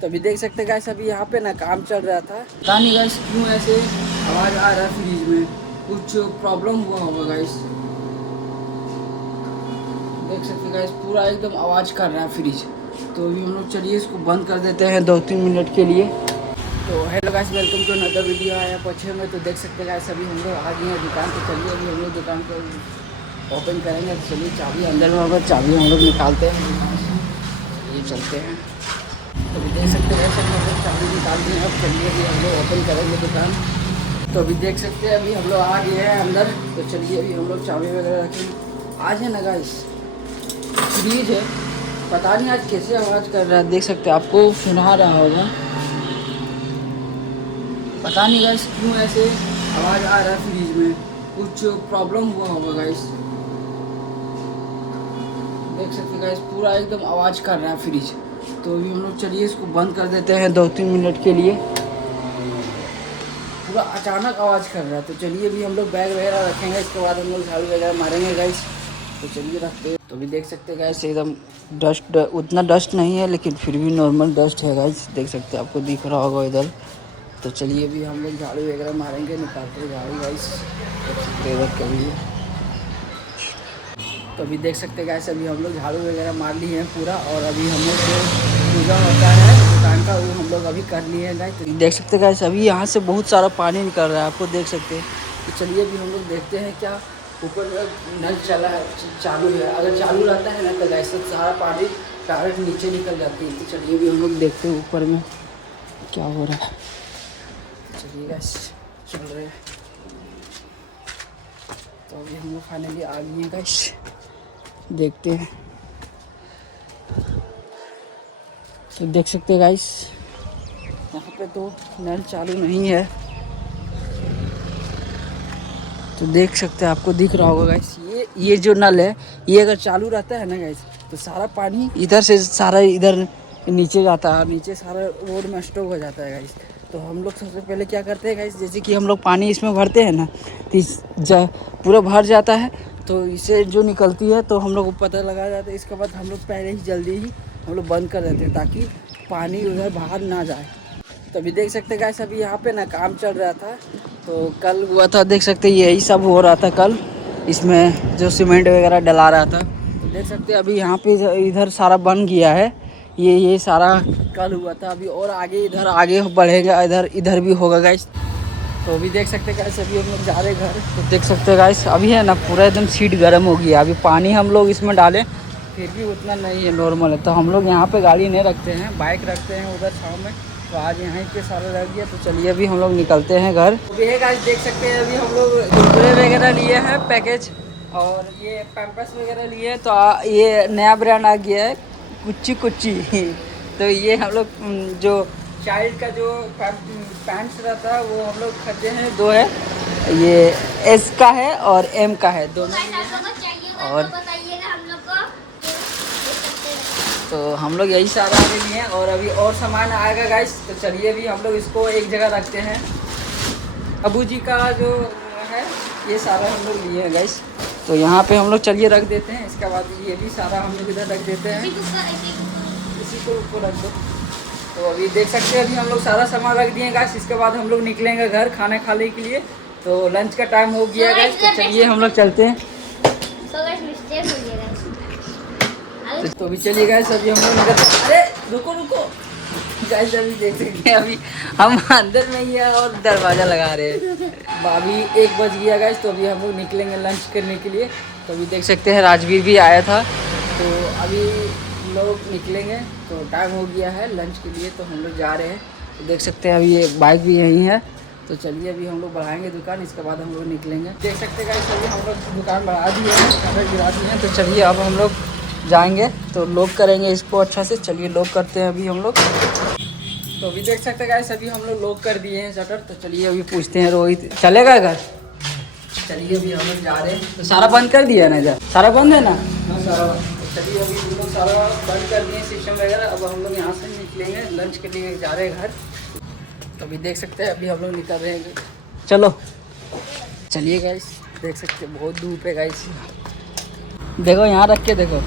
तो अभी देख सकते गाइस अभी यहाँ पे ना काम चल रहा था, पता नहीं गाइस क्यों ऐसे आवाज़ आ रहा है फ्रिज में, कुछ प्रॉब्लम हुआ होगा गाइस। देख सकते गाइस पूरा एकदम आवाज़ कर रहा है फ्रिज। तो अभी हम लोग चलिए इसको बंद कर देते हैं 2-3 मिनट के लिए। तो hello guys, welcome to another video आया पछे में। तो देख सकते गाइस अभी हम लोग आ गए हैं दुकान पे। चलिए अभी हम लोग दुकान को ओपन करेंगे। तो चलिए चाबी अंदर में होगा, चाबी हम लोग निकालते हैं, ये चलते हैं। तो अभी देख सकते हैं सब हम लोग चाबी निकाल दिए। अब चलिए अभी हम लोग ओपन करेंगे दुकान। तो अभी देख सकते हैं अभी हम लोग आ गए हैं अंदर। तो चलिए अभी हम लोग चाबी वगैरह रखेंगे। आज है ना गाइस फ्रीज है, पता नहीं आज कैसे आवाज़ कर रहा है। देख सकते हैं, आपको सुना रहा होगा, पता नहीं गाइस क्यों ऐसे आवाज़ आ रहा है फ्रीज में, कुछ प्रॉब्लम हुआ होगा गाइस। देख सकते गाइस पूरा एकदम आवाज़ कर रहा है फ्रिज। तो अभी हम लोग चलिए इसको बंद कर देते हैं 2-3 मिनट के लिए। पूरा अचानक आवाज़ कर रहा है। तो चलिए अभी हम लोग बैग वगैरह रखेंगे, इसके बाद हम लोग झाड़ू वगैरह मारेंगे गाइस। तो चलिए रखते हैं। तो अभी देख सकते हैं गाइस एकदम डस्ट, उतना डस्ट नहीं है लेकिन फिर भी नॉर्मल डस्ट है गाइस। देख सकते हैं, आपको दिख रहा होगा इधर। तो चलिए अभी हम लोग झाड़ू वगैरह मारेंगे, निकालते हैं झाड़ू गाइस। कभी तो अभी देख सकते हैं गाइस अभी हम लोग झाड़ू वगैरह मार लिए हैं पूरा। और अभी हम लोग जो पूजा होता है दुकान का वो हम लोग अभी कर लिए हैं गाइस। तो देख सकते हैं गाइस अभी यहाँ से बहुत सारा पानी निकल रहा है, आपको देख सकते हैं। तो चलिए अभी हम लोग देखते हैं क्या ऊपर नल चला है, चालू है। अगर चालू रहता है ना तो गाइस सारा पानी डायरेक्ट नीचे निकल जाती है। तो चलिए अभी हम लोग देखते हैं ऊपर में क्या हो रहा है। चलिए गाइस चल रहे हैं। तो अभी हम लोग फाइनली आ गए हैं गाइस, देखते हैं। तो देख सकते हैं गाइस यहाँ पे तो नल चालू नहीं है। तो देख सकते हैं, आपको दिख रहा होगा गाइस, ये जो नल है ये अगर चालू रहता है ना गाइस तो सारा पानी इधर से सारा इधर नीचे जाता है, नीचे सारा रोड में स्टॉक हो जाता है गाइस। तो हम लोग सबसे पहले क्या करते हैं गाइस, जैसे कि हम लोग पानी इसमें भरते हैं ना तो पूरा भर जाता है। तो इसे जो निकलती है तो हम लोग को पता लगा जाता है। इसके बाद हम लोग पहले ही जल्दी ही हम लोग बंद कर देते हैं ताकि पानी उधर बाहर ना जाए। तो अभी देख सकते हैं गाइस अभी यहाँ पे ना काम चल रहा था। तो कल हुआ था, देख सकते हैं यही सब हो रहा था कल, इसमें जो सीमेंट वगैरह डला रहा था। तो देख सकते हैं अभी यहाँ पे इधर सारा बन गया है। ये सारा कल हुआ था। अभी और आगे इधर आगे बढ़ेगा, इधर भी होगा गाइस। तो अभी देख सकते हैं गाइस अभी हम लोग जा रहे घर। तो देख सकते हैं गाइस अभी है ना पूरा एकदम सीट गर्म हो गया। अभी पानी हम लोग इसमें डालें फिर भी उतना नहीं है, नॉर्मल है। तो हम लोग यहाँ पे गाड़ी नहीं रखते हैं, बाइक रखते हैं उधर छाँव में। तो आज यहाँ पे सारा रख दिया। तो चलिए अभी हम लोग निकलते हैं घर। अभी है गाइस देख सकते हैं अभी हम लोग कुरकुरे वगैरह लिए हैं पैकेज, और ये पैम्पर्स वगैरह लिए हैं। तो ये नया ब्रांड आ गया है कुच्ची कुच्ची। तो ये हम लोग जो चाइल्ड का जो पैंट्स रहता है वो हम लोग खरीदे हैं, 2 है, ये एस का है और एम का है, दोनों। और तो हम लोग यही सारा आगे लिए हैं और अभी और सामान आएगा गाइस। तो चलिए अभी हम लोग इसको एक जगह रखते हैं। अबू जी का जो है ये सारा हम लोग लिए हैं गाइस। तो यहाँ पे हम लोग चलिए रख देते हैं। इसके बाद ये भी सारा हम लोग इधर रख देते हैं, इसी को रख दो। तो अभी देख सकते हैं अभी हम लोग सारा सामान रख दिए गाइस। इसके बाद हम लोग निकलेंगे घर खाना खाने के लिए। तो लंच का टाइम हो गया गाइस। तो चलिए हम लोग चलते हैं। तो अभी चलिए गाइस अभी हम लोग निकलते। अरे रुको गाइस, अभी देख सकते हैं अभी हम अंदर में ही है और दरवाज़ा लगा रहे हैं। अभी 1 बज गया गाइस। तो अभी हम लोग निकलेंगे लंच करने के लिए। तो अभी देख सकते हैं राजवीर भी आया था। तो अभी लोग निकलेंगे, तो टाइम हो गया है लंच के लिए। तो हम लोग जा रहे हैं। तो देख सकते हैं अभी ये बाइक भी यहीं है। तो चलिए अभी हम लोग बढ़ाएंगे दुकान, इसके बाद हम लोग निकलेंगे। देख सकते हैं गाइस अभी हम लोग दुकान बढ़ा दिए हैं, शटर गिरा दिए हैं। तो चलिए अब हम लोग जाएंगे तो लॉक करेंगे इसको अच्छा से। चलिए लॉक करते हैं अभी हम लोग। तो अभी देख सकते हैं गाइस अभी हम लोग लॉक कर दिए हैं शटर। तो चलिए अभी पूछते हैं रोहित चलेगा घर। चलिए अभी हम लोग जा रहे हैं। तो सारा बंद कर दिया है ना, इधर सारा बंद है ना? हाँ सारा बंद। चलिए अभी हम लोग सारा बंद कर दिए सिस्टम वगैरह। अब हम लोग यहाँ से निकलेंगे लंच के लिए, जा रहे हैं घर। तो अभी देख सकते हैं अभी हम लोग निकल रहे हैं। चलो चलिए गाइस, देख सकते हैं बहुत धूप है गाइस। देखो यहाँ रख के देखो।